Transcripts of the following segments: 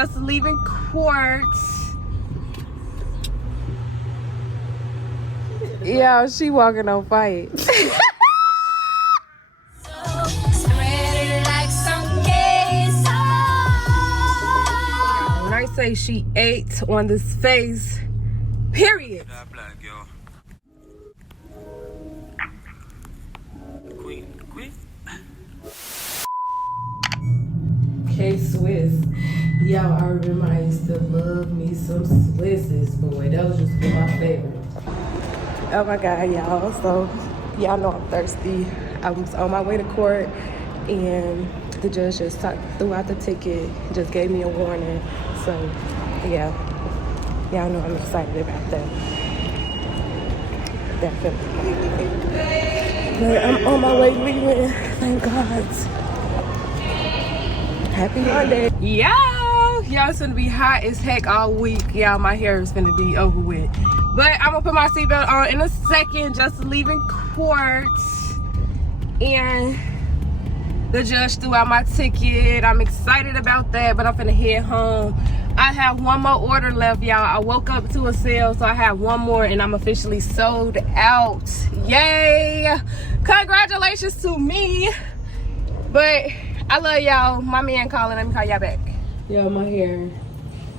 Just leaving court. Yeah, she walking on fight. When I say she ate on this face, period. Kswiss. Yo, I remember I used to love me some Swisses, boy. That was just my favorite. Oh my God, y'all. So, y'all know I'm thirsty. I was on my way to court, and the judge just threw out the ticket, just gave me a warning. So, yeah. Y'all know I'm excited about that. Definitely. But I'm on my way leaving. Thank God. Happy Monday. Y'all, it's gonna be hot as heck all week. Y'all, my hair is gonna be over with. But I'm gonna put my seatbelt on in a second, just leaving court. And the judge threw out my ticket. I'm excited about that, but I'm finna head home. I have one more order left, y'all. I woke up to a sale, so I have one more, and I'm officially sold out. Yay! Congratulations to me. But I love y'all. My man calling. Let me call y'all back. Yo, my hair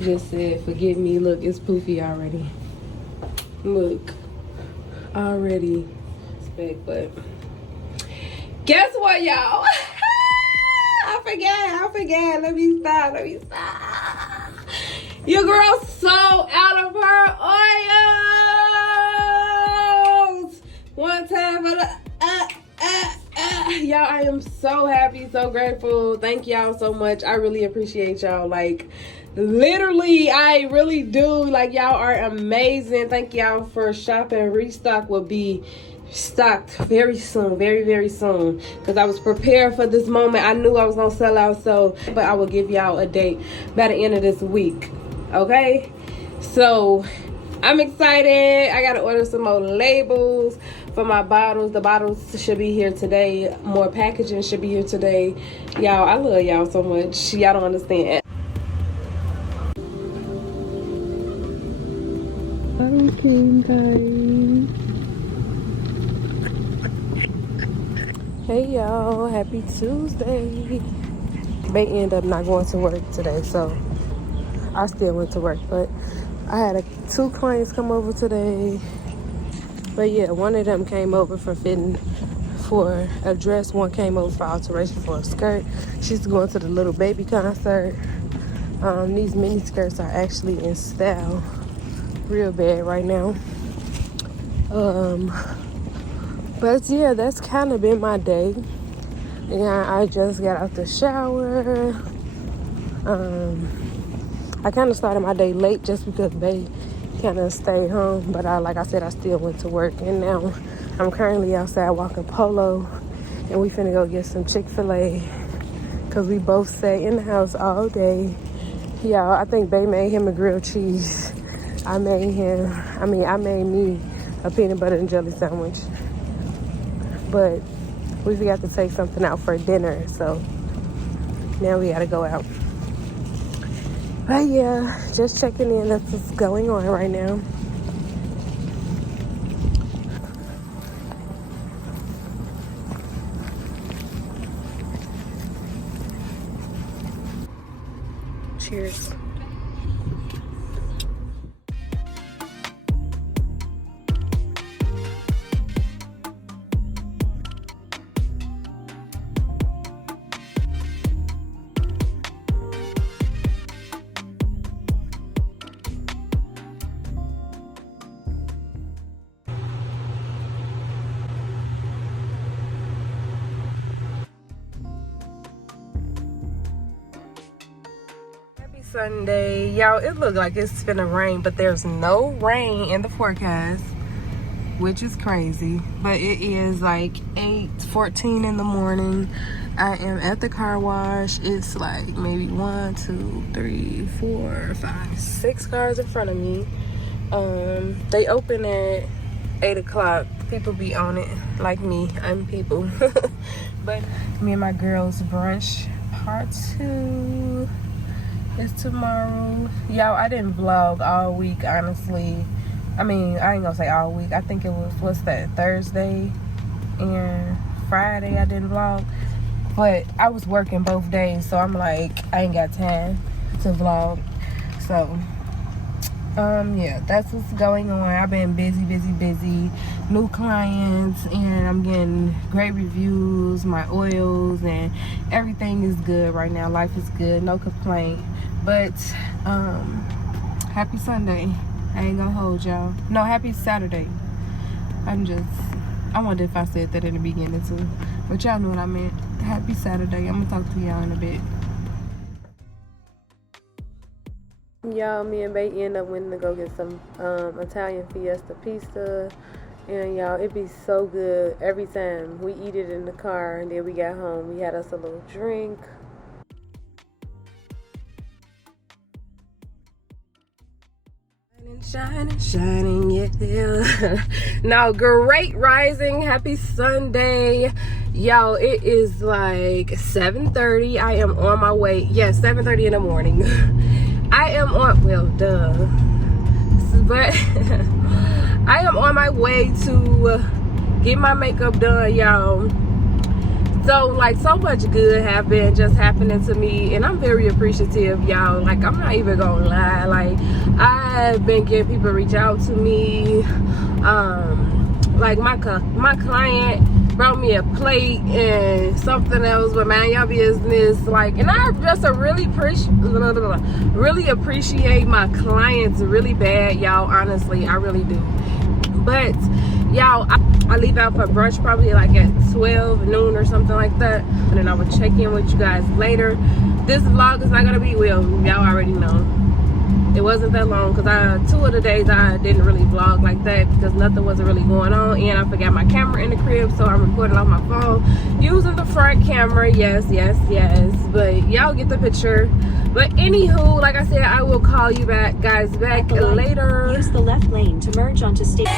just said, forgive me. Look, it's poofy already. Look. Already. It's back, but guess what, y'all? I forget. Let me stop. Your girl's so out of her oils. One time for the y'all, I am so happy, so grateful. Thank y'all so much. I really appreciate y'all. Like, literally, I really do. Like, y'all are amazing. Thank y'all for shopping. Restock will be stocked very soon, very soon, because I was prepared for this moment. I knew I was gonna sell out, so but I will give y'all a date by the end of this week. Okay, so I'm excited. I gotta order some more labels for my bottles. The bottles should be here today. More packaging should be here today. Y'all, I love y'all so much. Y'all don't understand. Okay, guys. Hey y'all, happy Tuesday. May end up not going to work today, so I still went to work, but I had two clients come over today. But yeah, one of them came over for fitting for a dress, one came over for alteration for a skirt. She's going to the Little Baby concert. These mini skirts are actually in style real bad right now. But yeah, that's kind of been my day. Yeah, I just got out the shower. I kind of started my day late just because they kind of stayed home. But like I said, I still went to work. And now I'm currently outside walking Polo. And we finna go get some Chick-fil-A. Because we both sat in the house all day. Y'all, I think Bae made him a grilled cheese. I made me a peanut butter and jelly sandwich. But we forgot to take something out for dinner, so now we gotta go out. But yeah, just checking in. That's what's going on right now. Cheers. Sunday, y'all, it looked like it's finna rain, but there's no rain in the forecast, which is crazy. But it is like 8:14 in the morning. I am at the car wash. It's like maybe 1, 2, 3, 4, 5, 6 cars in front of me. They open at 8 o'clock. People be on it like me. I'm people. But me and my girls brunch part 2. It's tomorrow. Y'all, I didn't vlog all week, honestly. I mean, I ain't gonna say all week. I think it was, what's that, Thursday and Friday I didn't vlog. But I was working both days, so I'm like, I ain't got time to vlog. So, yeah, that's what's going on. I've been busy. New clients, and I'm getting great reviews. My oils and everything is good right now. Life is good, no complaint. But happy Sunday. I ain't gonna hold y'all. No, happy Saturday. I wonder if I said that in the beginning too, but y'all know what I meant. Happy Saturday. I'm gonna talk to y'all in a bit. Y'all, me and Bae end up went to go get some Italian Fiesta pizza, and y'all, it be so good every time. We eat it in the car, and then we got home, we had us a little drink. Shining, yeah. Now, great rising, happy Sunday. Y'all, it is like 7:30. I am on my way. Yes, 7:30 in the morning. I am on, well, duh. But I am on my way to get my makeup done, y'all. So, like, so much good have been just happening to me, and I'm very appreciative, y'all. Like, I'm not even gonna lie. Like, I've been getting people reach out to me. Like, my client brought me a plate and something else, but man, y'all business. Like, and I just really appreciate my clients really bad, y'all. Honestly, I really do. But y'all, I leave out for brunch probably like at 12 noon or something like that, and then I will check in with you guys later. This vlog is not gonna be, well, y'all already know, it wasn't that long, because 2 of the days I didn't really vlog like that because nothing wasn't really going on, and I forgot my camera in the crib, so I'm recording off my phone using the front camera. Yes, but y'all get the picture. But anywho, like I said, I will call you back later. Use the left lane to merge onto state.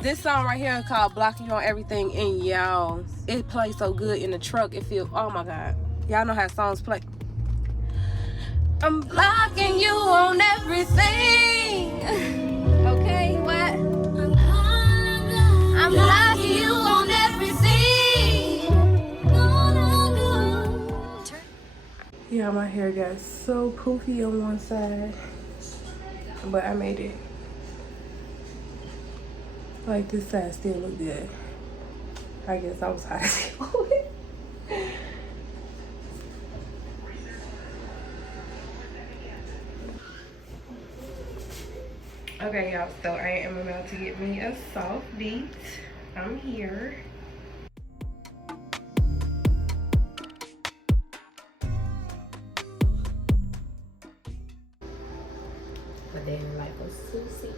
This song right here is called Blocking You on Everything, and y'all, it plays so good in the truck. It feels, oh my God. Y'all know how songs play. I'm blocking you on everything. Okay, what? I'm blocking you on everything. Yeah, my hair got so poofy on one side, but I made it. Like, this side still look good. I guess I was high. Okay, y'all, so I am about to get me a soft beat. I'm here. A day in the life of Suzie.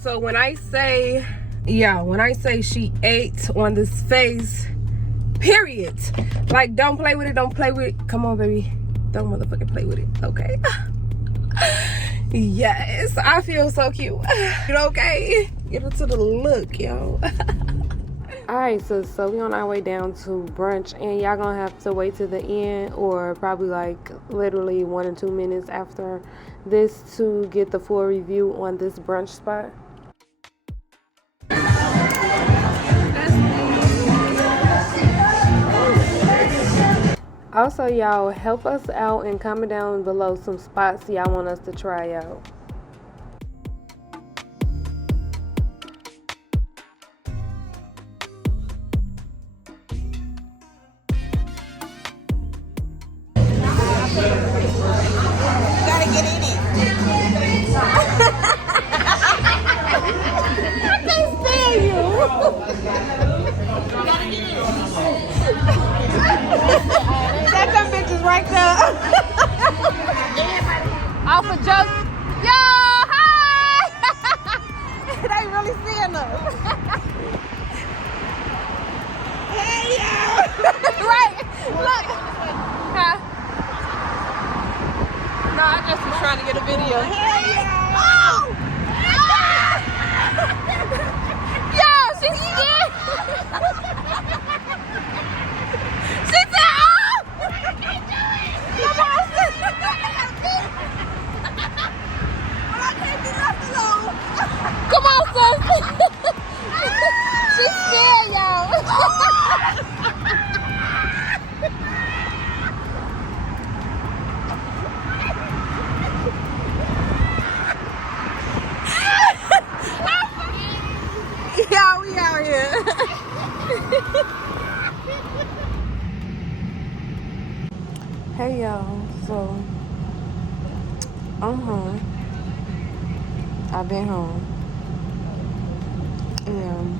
So when I say, yeah, when I say she ate on this face, period. Like, don't play with it, don't play with it. Come on, baby. Don't motherfucking play with it, okay? Yes, I feel so cute. Okay? Get into the look, yo. Alright, so we on our way down to brunch, and y'all gonna have to wait to the end, or probably like literally 1 or 2 minutes after this to get the full review on this brunch spot. Also, y'all, help us out and comment down below some spots y'all want us to try out. trying to get a video. Yo, she's scared. She said, oh! Come on, sis. Come on, sis. She's scared, y'all. Yeah, we out here. Hey y'all, so I'm home. I've been home. And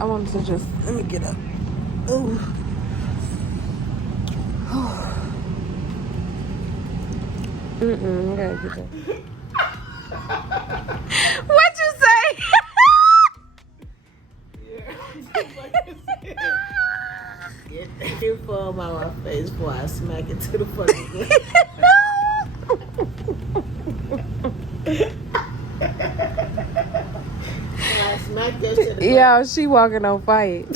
I wanted to just, let me get up. Ooh. I gotta get up. What you say? Get your foam out my face before I smack it to the fucking ground. I smack that shit to the Yeah, she walking on fight. I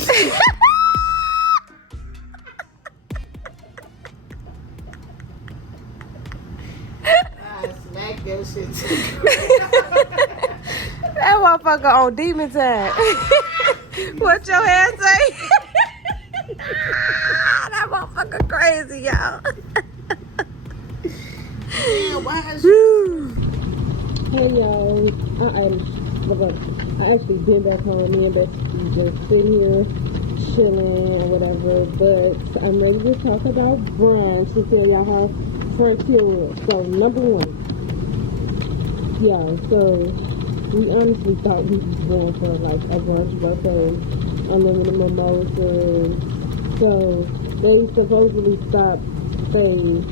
smack that shit to the ground. That motherfucker on demon time. What your hand say? That motherfucker crazy, y'all. Man, why is Hey y'all, I actually been back home. Me and Becky just sitting here chilling or whatever, but I'm ready to talk about brunch to tell y'all how frontier was. So number one, yeah, so we honestly thought we was going for like a brunch buffet, unlimited mimosas. So they supposedly stopped saying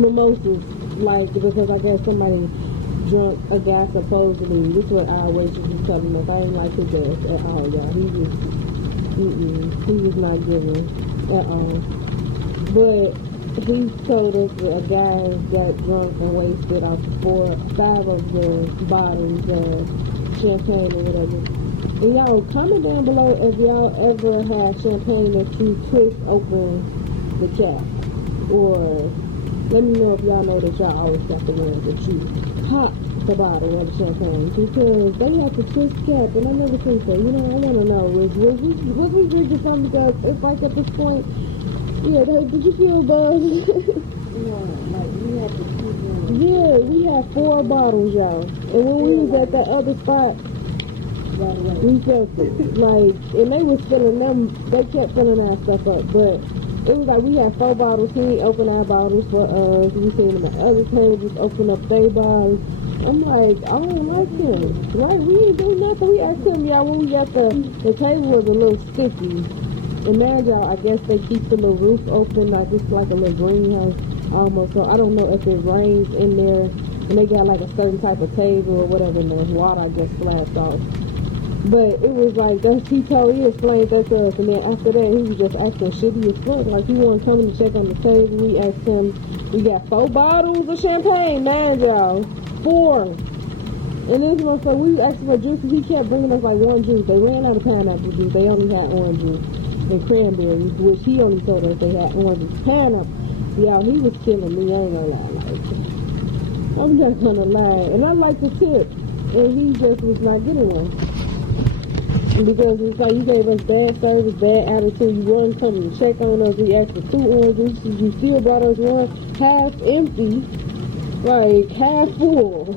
mimosas, like, because I guess somebody drunk a guy supposedly. This is what our waitress was telling us. I didn't like his ass at all, y'all. He was not giving at all. But he told us that a guy got drunk and wasted off 5 of the bottles of champagne or whatever. And y'all, comment down below if y'all ever had champagne that you twist open the cap, or let me know if y'all know that y'all always got the one that you pop the bottle of the champagne, because they have to twist cap, and I never think so. You know, I want to know, was we drinking something, because it's like at this point, yeah, did you feel buzzed? no, like we have to keep on. Yeah, we had 4 bottles, y'all. And when we was at that other spot, we felt it. Like, and they was filling them, they kept filling our stuff up, but it was like we had 4 bottles. He ain't open our bottles for us. We seen them at other tables open up their bottles. I'm like, I don't like him. Like, we ain't do nothing. We asked him, y'all, when we got the table was a little sticky. And now, y'all, I guess they keep the little roof open, like it's like a little greenhouse almost. So I don't know if it rains in there and they got like a certain type of table or whatever, and there's water, I guess, splashed off. But it was like, he explained that to us, and then after that, he was just acting shitty as fuck. Like, he wasn't coming to check on the table. We asked him, we got 4 bottles of champagne, man, y'all. 4. And this motherfucker, we asked for juice, he kept bringing us like 1 juice. They ran out of pineapple juice. They only had orange juice and cranberries, which he only told us they had orange juice. Pineapple. Y'all, he was killing me, I ain't gonna lie. Like, I'm just gonna lie. And I like the tip, and he just was not getting one. Because it's like you gave us bad service, bad attitude. You weren't coming to check on us. We asked for 2 orange juices. You still brought us one half empty, like half full.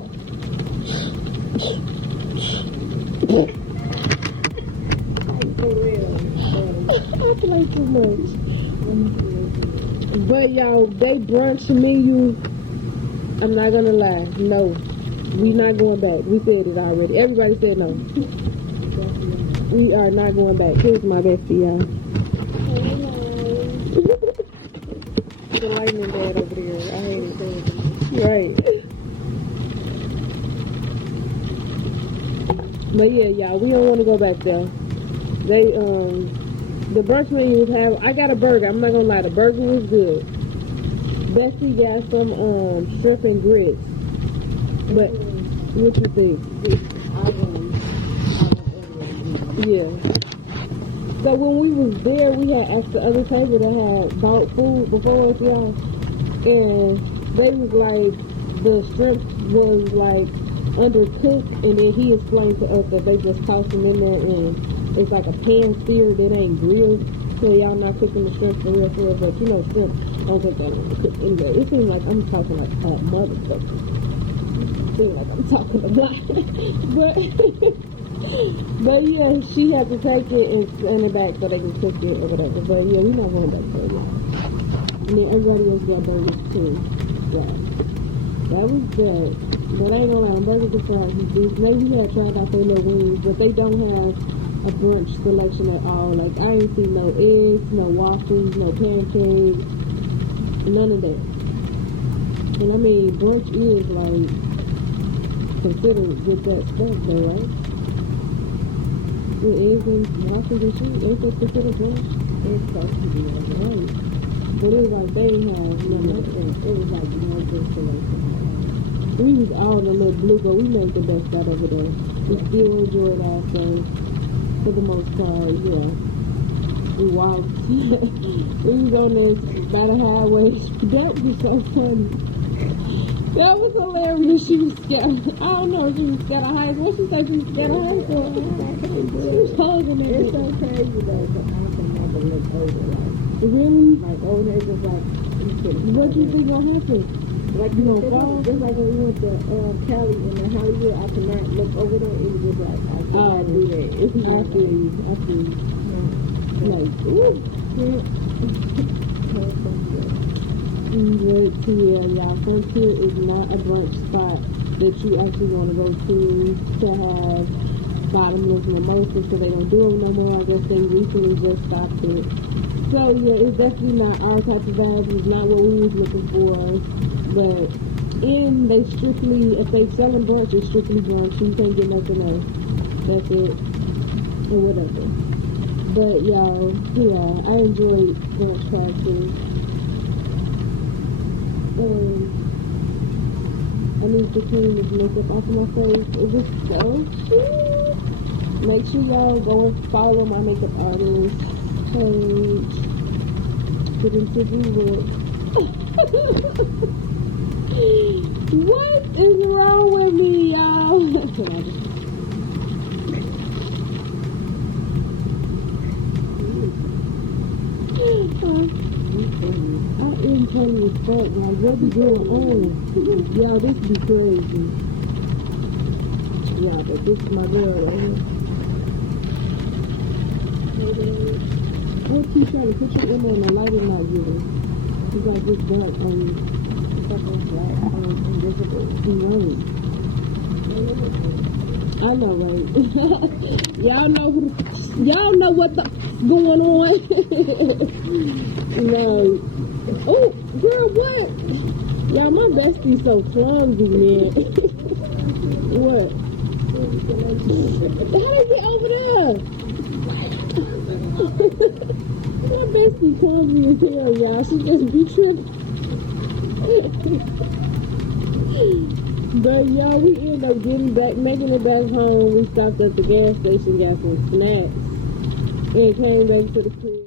I play too much. But y'all, they brunch menu. I'm not gonna lie. No, we not going back. We said it already. Everybody said no. We are not going back. Here's my bestie, y'all. The lightning dad over there. I hate it. Right. But yeah, y'all, we don't want to go back there. They, the brunch menus have, I got a burger. I'm not gonna lie, the burger was good. Bessie got some shrimp and grits. But what you think? Yeah. So when we was there, we had asked the other table that had bought food before us, y'all, and they was like the shrimp was like undercooked, and then he explained to us that they just toss them in there and it's like a pan seared, it ain't grilled, so y'all not cooking the shrimp for real, but you know shrimp don't take that long to cook anyway. It seems like I'm talking like a motherfucker. It seems like I'm talking a lot. But yeah, she had to take it and send it back so they can cook it or whatever. But yeah, we not going back there now. And then everybody else got burgers too. Yeah. That was good. But I ain't gonna lie, burgers are fries. Maybe we had tried out their little wings, but they don't have a brunch selection at all. Like, I ain't seen no eggs, no waffles, no pancakes, none of that. And I mean, brunch is like considered with that stuff though, right? With eggs and waffles and shit, ain't that considered brunch? It's supposed to be right. But it was like they didn't have none of that. It was like no good selection. We was all in the little blue, but we made the best out of it though. We still enjoyed ourselves for the most part, yeah. We walked. We was on this by the highway. That was so funny. That was hilarious. She was scared. I don't know if she was scared of heights. What she said she was scared of heights for? She was holding it. It's so crazy though, but I can never look over like. Really? Like over there, just like what you think gonna happen? Like you know, just like when we went to Cali and in Hollywood, I could not look over there. It was just like I could not do that. I feel you. Like, ooh. Great to hear, y'all. Frontier is not a brunch spot that you actually want to go to have bottomless mimosas, so they don't do them no more. I guess they recently just stopped it. So yeah, it's definitely not our type of vibes. It's not what we was looking for. But they strictly, if they selling brunch, it's strictly brunch. You can't get nothing else. That's it. Or whatever. But y'all, yeah, I enjoyed brunch classes. I need to clean this makeup off of my face. It was so cute. Make sure y'all go and follow my makeup artist page. Get into Google. What is wrong with me, y'all? I am telling you fuck, like what be going on? Y'all, this be crazy. Yeah, but this is my girl right here. What keep trying to put your in there and the light is not giving? It's like this dark on fucking black invisible. I know, right? y'all know what the going on. Like, oh, girl, what? Y'all, my bestie's so clumsy, man. What? How did you get over there? My bestie clumsy as hell, y'all. She just be tripping. But y'all, we ended up making it back home. We stopped at the gas station, got some snacks, and came back to the crib.